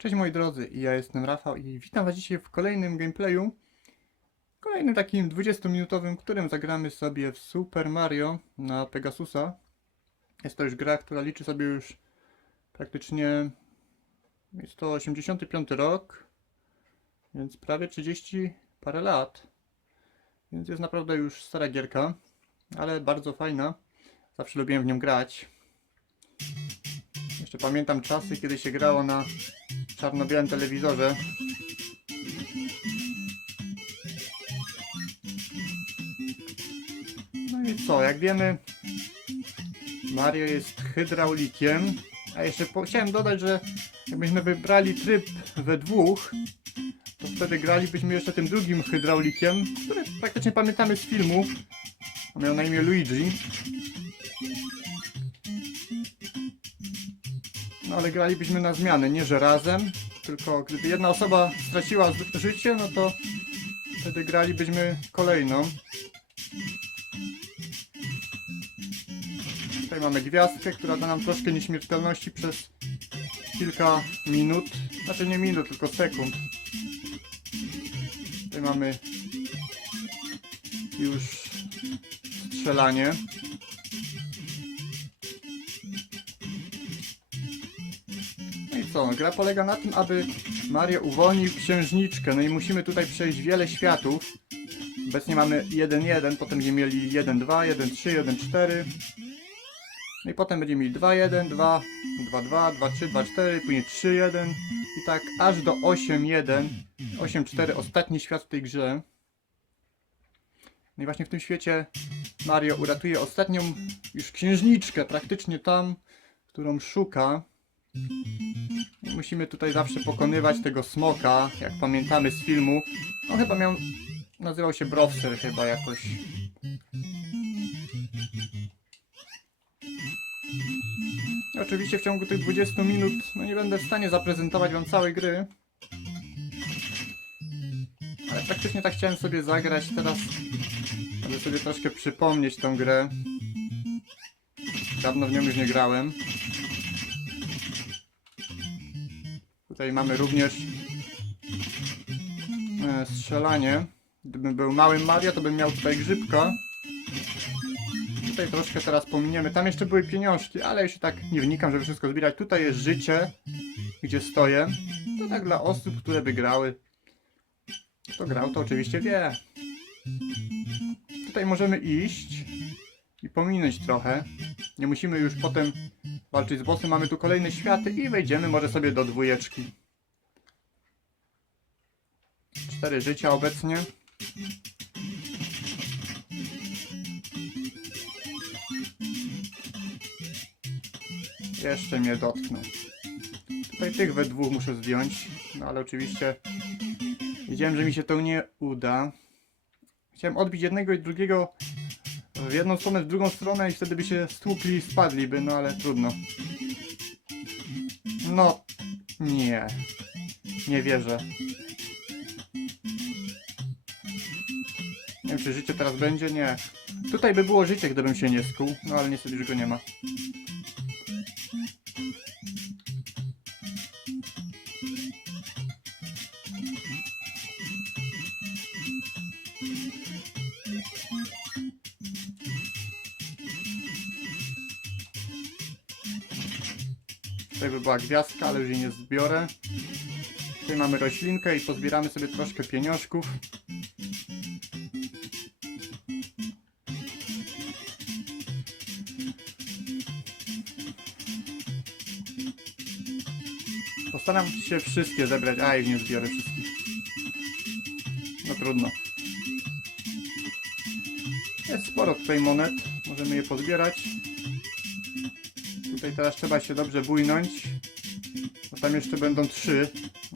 Cześć moi drodzy, ja jestem Rafał i witam was dzisiaj w kolejnym gameplayu. Kolejnym takim 20-minutowym, którym zagramy sobie w Super Mario na Pegasusa. Jest to już gra, która liczy sobie już praktycznie... Jest to 85 rok, więc prawie 30 parę lat. Więc jest naprawdę już stara gierka, ale bardzo fajna. Zawsze lubiłem w nią grać. Jeszcze pamiętam czasy, kiedy się grało na czarno-białym telewizorze. No i co, jak wiemy, Mario jest hydraulikiem, a jeszcze chciałem dodać, że jakbyśmy wybrali tryb we dwóch, to wtedy gralibyśmy jeszcze tym drugim hydraulikiem, który praktycznie pamiętamy z filmu. On miał na imię Luigi. No ale gralibyśmy na zmianę, nie że razem, tylko gdyby jedna osoba straciła życie, no to wtedy gralibyśmy kolejną. Tutaj mamy gwiazdkę, która da nam troszkę nieśmiertelności przez kilka minut, znaczy nie minut, tylko sekund. Tutaj mamy już strzelanie. Co? Gra polega na tym, aby Mario uwolnił księżniczkę. No i musimy tutaj przejść wiele światów. Obecnie mamy 1-1, potem będziemy mieli 1-2, 1-3, 1-4. No i potem będziemy mieli 2-1, 2, 2-2, 2-3, 2-4, później 3-1 i tak aż do 8-1, 8-4, ostatni świat w tej grze. No i właśnie w tym świecie Mario uratuje ostatnią już księżniczkę, praktycznie tam, którą szuka. I musimy tutaj zawsze pokonywać tego smoka, jak pamiętamy z filmu. On chyba miał, nazywał się Browser chyba jakoś. I Oczywiście w ciągu tych 20 minut no nie będę w stanie zaprezentować wam całej gry. Ale praktycznie tak chciałem sobie zagrać teraz, aby sobie troszkę przypomnieć tą grę. Dawno w nią już nie grałem. Tutaj mamy również e, strzelanie. Gdybym był małym Mario, to bym miał tutaj grzybka. Tutaj troszkę teraz pominiemy. Tam jeszcze były pieniążki, ale już tak nie wnikam, żeby wszystko zbierać. Tutaj jest życie, gdzie stoję. To tak dla osób, które wygrały. Kto grał, to oczywiście wie. Tutaj możemy iść i pominąć trochę. Nie musimy już potem walczyć z bossem. Mamy tu kolejne światy i wejdziemy może sobie do dwójeczki. Cztery życia obecnie. Jeszcze mnie dotknął. Tutaj tych we dwóch muszę zdjąć, no ale oczywiście wiedziałem, że mi się to nie uda. Chciałem odbić jednego i drugiego w jedną stronę, w drugą stronę i wtedy by się stłukli i spadliby, no ale trudno. No, nie. Nie wierzę. Nie wiem, czy życie teraz będzie? Nie. Tutaj by było życie, gdybym się nie skuł, no ale niestety już go nie ma. Była gwiazdka, ale już jej nie zbiorę. Tutaj mamy roślinkę i pozbieramy sobie troszkę pieniążków. Postaram się wszystkie zebrać, a już nie zbiorę wszystkich. No trudno. Jest sporo tutaj monet, możemy je pozbierać. Tutaj teraz trzeba się dobrze bujnąć. Tam jeszcze będą trzy.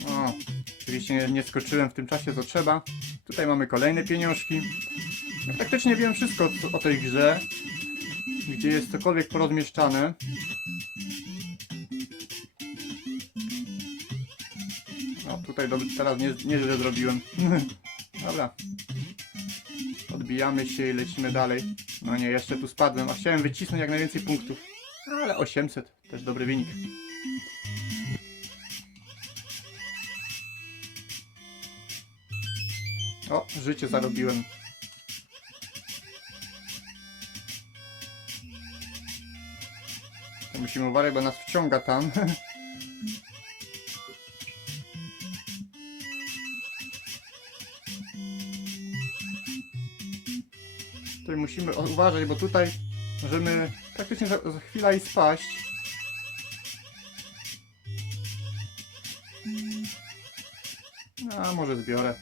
O, oczywiście nie, nie skoczyłem w tym czasie co trzeba. Tutaj mamy kolejne pieniążki. Ja praktycznie wiem wszystko o, tej grze. Gdzie jest cokolwiek porozmieszczane. O, tutaj do, teraz nie, nieźle zrobiłem. Dobra. Odbijamy się i lecimy dalej. No nie, jeszcze tu spadłem, a chciałem wycisnąć jak najwięcej punktów. Ale 800, też dobry wynik. O, życie zarobiłem. To musimy uważać, bo nas wciąga tam. Tutaj musimy uważać, bo tutaj możemy praktycznie za, za chwilę i spaść. A może zbiorę.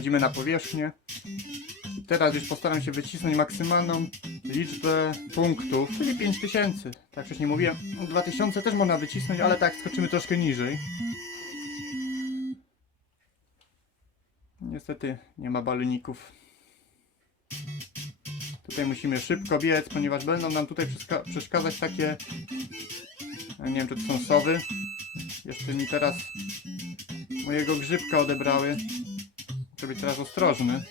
Wychodzimy na powierzchnię. Teraz już postaram się wycisnąć maksymalną liczbę punktów, czyli 5000. Tak wcześniej mówiłem, 2000 też można wycisnąć, ale tak skoczymy troszkę niżej. Niestety nie ma baloników. Tutaj musimy szybko biec, ponieważ będą nam tutaj przeszka- przeszkadzać takie... ja Nie wiem, czy to są sowy. Jeszcze mi teraz mojego grzybka odebrały. Muszę być teraz ostrożny.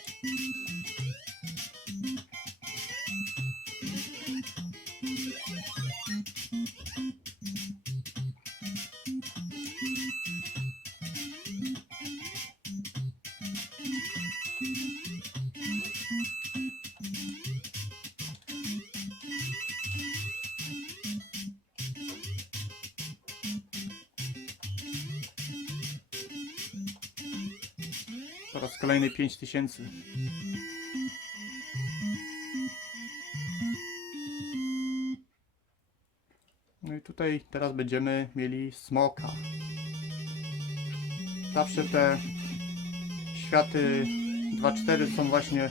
Po raz kolejny 5000. No i tutaj teraz będziemy mieli smoka. Zawsze te światy 2-4 są właśnie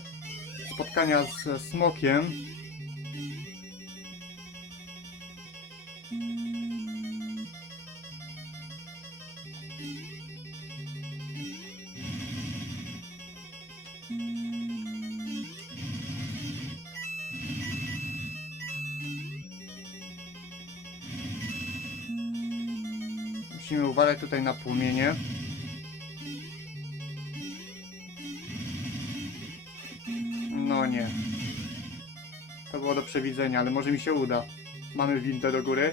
spotkania z smokiem. Musimy uważać tutaj na płomienie. No nie. To było do przewidzenia, ale może mi się uda. Mamy windę do góry.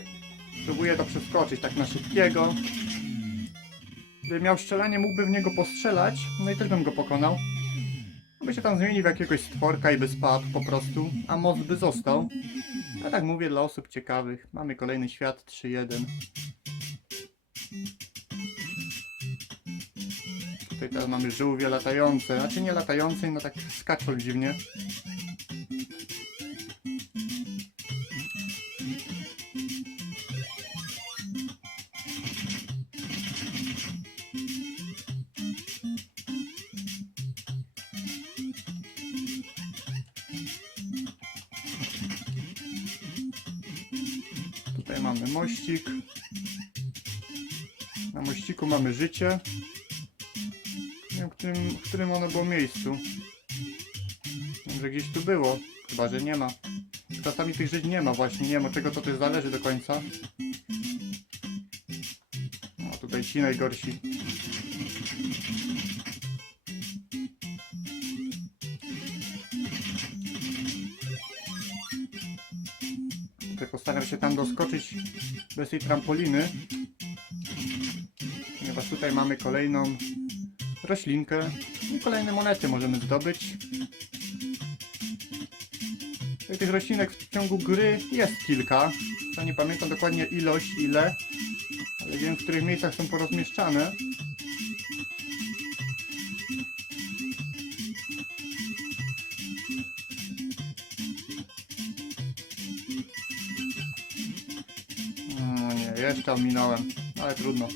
Próbuję to przeskoczyć tak na szybkiego. Gdyby miał strzelanie, mógłby w niego postrzelać, no i też bym go pokonał. By się tam zmienił w jakiegoś stworka i by spadł po prostu, a most by został. A tak mówię dla osób ciekawych. Mamy kolejny świat 3-1. Tutaj teraz mamy żółwie latające, znaczy nie latające, no tak skaczą dziwnie. Tutaj mamy mościk. Na mościku mamy życie. W którym, ono było miejscu. Wiem, że gdzieś tu było. Chyba, że nie ma. Czasami tych żyć nie ma właśnie. Nie od czego to też zależy do końca. No tutaj ci najgorsi. Tutaj postaram się tam doskoczyć bez tej trampoliny. Ponieważ tutaj mamy kolejną roślinkę i kolejne monety możemy zdobyć. Tych roślinek w ciągu gry jest kilka. Ja nie pamiętam dokładnie ilość, ile, ale wiem w których miejscach są porozmieszczane. No nie, jeszcze ominąłem, ale trudno.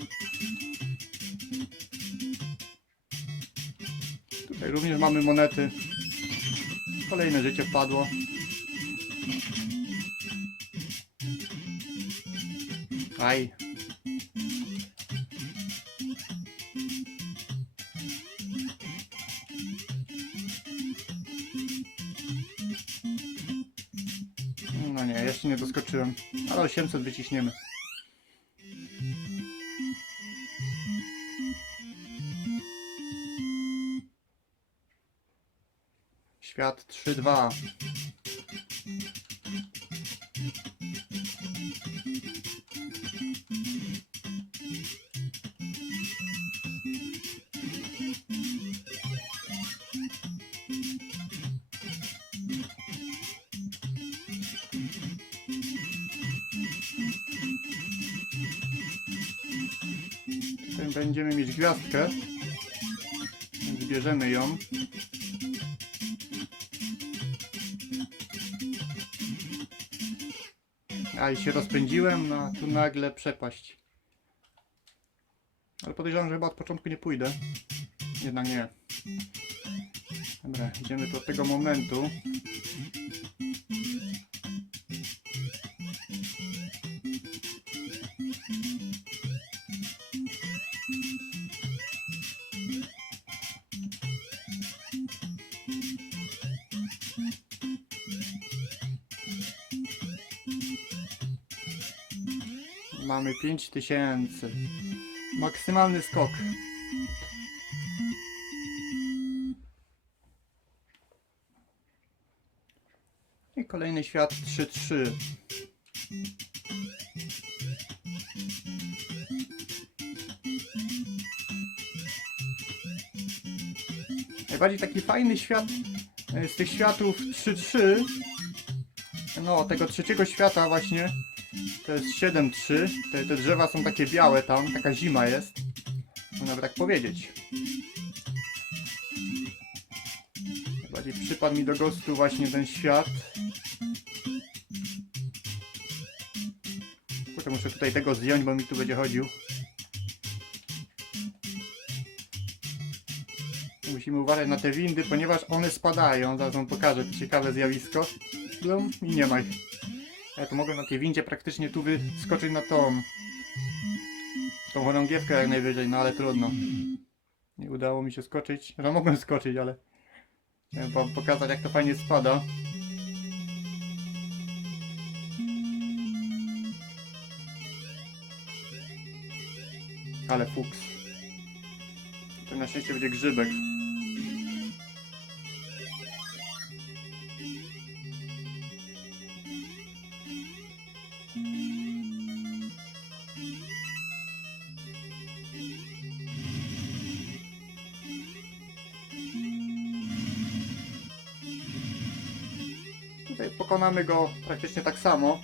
Również mamy monety. Kolejne życie wpadło. Aj. No nie, jeszcze nie doskoczyłem. Ale 800 wyciśniemy. Świat 3-2. Tutaj będziemy mieć gwiazdkę. Więc bierzemy ją. A i się rozpędziłem, no a tu nagle przepaść. Ale podejrzewam, że chyba od początku nie pójdę. Jednak nie. Dobra, idziemy do tego momentu. Mamy 5000. Maksymalny skok. I kolejny świat 3-3. Najbardziej taki fajny świat e, z tych światów 3-3. No, tego trzeciego świata właśnie to jest 7-3. Te, te drzewa są takie białe tam, taka zima jest. Można by tak powiedzieć. Bardziej przypadł mi do gostu właśnie ten świat. Kurczę, muszę tutaj tego zdjąć, bo mi tu będzie chodził. Musimy uważać na te windy, ponieważ one spadają. Zaraz wam pokażę ciekawe zjawisko. Blum, i nie ma ich. Ja tu mogę na tej windzie praktycznie tu wyskoczyć na tą tą chorągiewkę jak najwyżej, no ale trudno. Nie udało mi się skoczyć. No mogłem skoczyć, ale chciałem wam pokazać jak to fajnie spada. Ale fuks. To na szczęście będzie grzybek. Pokonamy go praktycznie tak samo.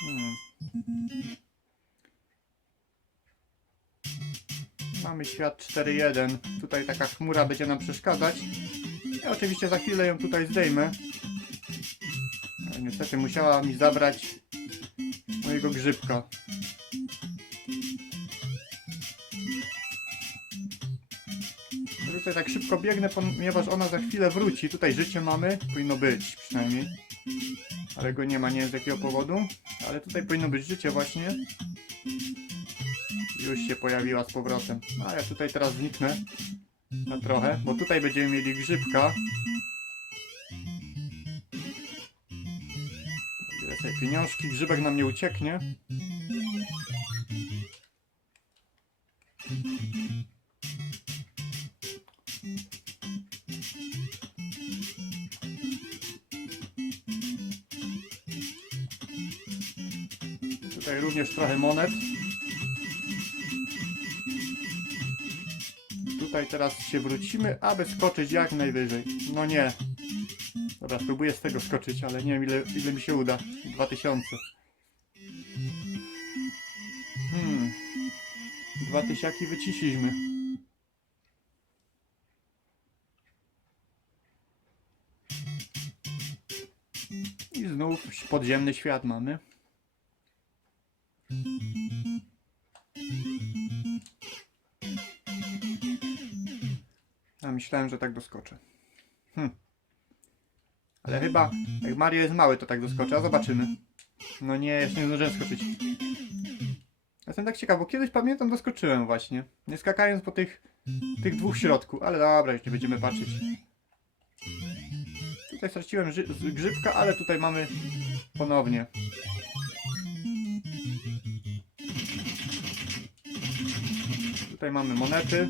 Hmm. Mamy świat 4.1. Tutaj taka chmura będzie nam przeszkadzać. Ja oczywiście za chwilę ją tutaj zdejmę. Niestety musiała mi zabrać mojego grzybka. Tutaj tak szybko biegnę, ponieważ ona za chwilę wróci. Tutaj życie mamy, powinno być przynajmniej. Ale go nie ma, nie wiem z jakiego powodu. Ale tutaj powinno być życie właśnie. Już się pojawiła z powrotem. A ja tutaj teraz zniknę na trochę, bo tutaj będziemy mieli grzybka. Bierę sobie pieniążki, grzybek nam nie ucieknie. Tutaj również trochę monet. Tutaj teraz się wrócimy, aby skoczyć jak najwyżej. No nie. Dobra, spróbuję z tego skoczyć, ale nie wiem ile, ile mi się uda. 2000. Hmm. Dwa tysiaki wycisiliśmy. I znów podziemny świat mamy. A myślałem, że tak doskoczę. Hm. Ale chyba, jak Mario jest mały, to tak doskoczę, a zobaczymy. No nie, jeszcze nie zdążyłem skoczyć. Jestem tak ciekaw, bo kiedyś pamiętam, doskoczyłem właśnie. Nie skakając po tych, tych dwóch środku, ale dobra, nie będziemy patrzeć. Tutaj straciłem grzybka, ale tutaj mamy ponownie. Tutaj mamy monety.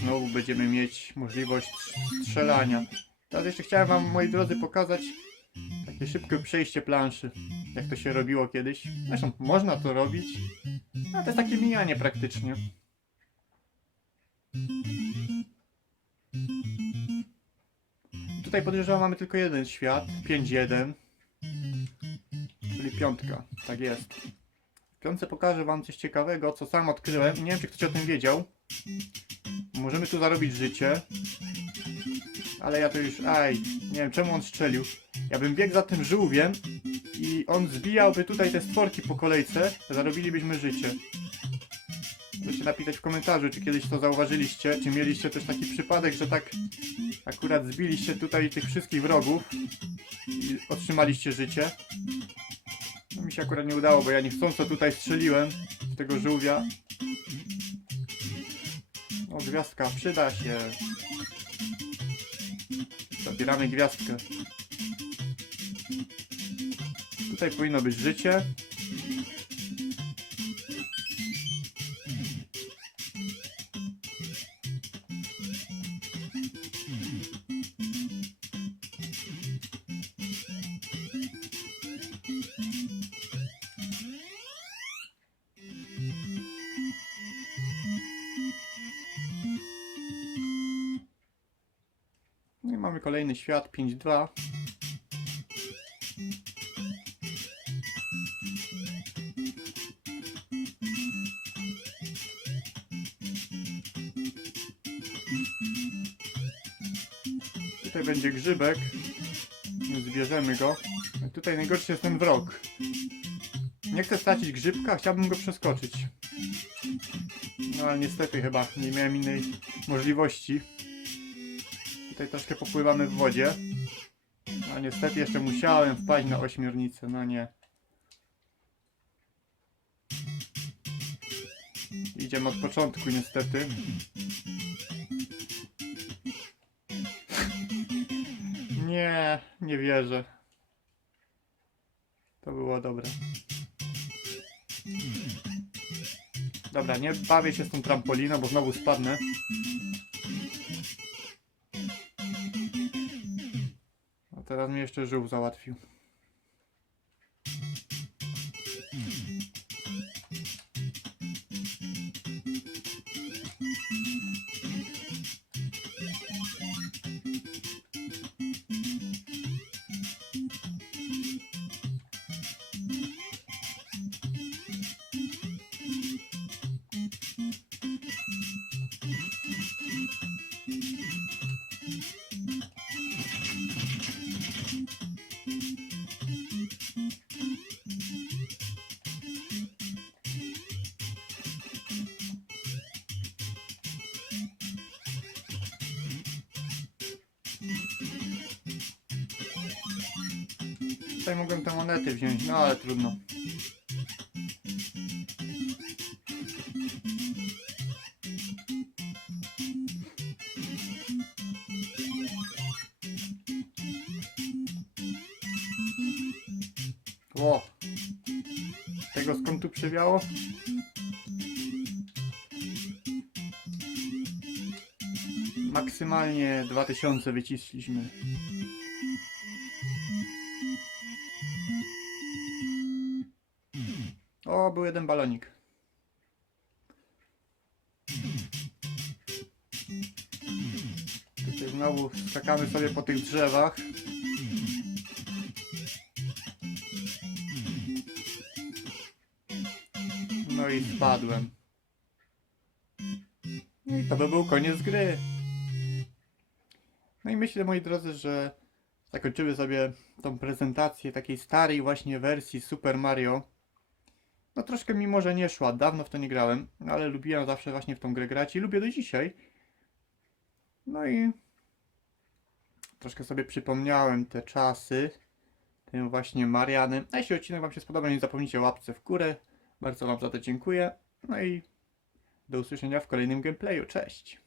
Znowu będziemy mieć możliwość strzelania. Teraz jeszcze chciałem wam, moi drodzy, pokazać takie szybkie przejście planszy. Jak to się robiło kiedyś. Zresztą można to robić. A to jest takie mijanie praktycznie. Tutaj podejrzewam mamy tylko jeden świat. 5-1. Czyli piątka. Tak jest. W piątce pokażę wam coś ciekawego, co sam odkryłem. Nie wiem, czy ktoś o tym wiedział. Możemy tu zarobić życie. Ale ja to już... Aj, nie wiem, czemu on strzelił. Ja bym biegł za tym żółwiem i on zbijałby tutaj te stworki po kolejce, zarobilibyśmy życie. Możecie napisać w komentarzu, czy kiedyś to zauważyliście, czy mieliście też taki przypadek, że tak akurat zbiliście tutaj tych wszystkich wrogów i otrzymaliście życie. No mi się akurat nie udało, bo ja niechcąco tutaj strzeliłem tego żółwia. Gwiazdka, przyda się. Zabieramy gwiazdkę. Tutaj powinno być życie. Kolejny świat 5-2. Tutaj będzie grzybek. Zbierzemy go. Tutaj najgorszy jest ten wrog. Nie chcę stracić grzybka, chciałbym go przeskoczyć. No ale niestety chyba nie miałem innej możliwości. Tutaj troszkę popływamy w wodzie. A niestety jeszcze musiałem wpaść na ośmiornicę, no nie. Idziemy od początku niestety. Nie, nie wierzę. To było dobre. Dobra, nie bawię się z tą trampoliną, bo znowu spadnę. Teraz mnie jeszcze żółw załatwił. Tutaj mogłem te monety wziąć, no ale trudno. Ło! Tego skąd tu przywiało? Maksymalnie 2000 wycisliśmy. Był jeden balonik. Tutaj znowu skakamy sobie po tych drzewach. No i spadłem. No i to by był koniec gry. No i myślę, moi drodzy, że zakończymy sobie tą prezentację takiej starej właśnie wersji Super Mario. No troszkę mi może nie szła, dawno w to nie grałem, ale lubiłem zawsze właśnie w tą grę grać i lubię do dzisiaj. No i troszkę sobie przypomniałem te czasy, tym właśnie Mariany. A jeśli odcinek Wam się spodobał, nie zapomnijcie łapce w górę. Bardzo Wam za to dziękuję. No i do usłyszenia w kolejnym gameplayu. Cześć!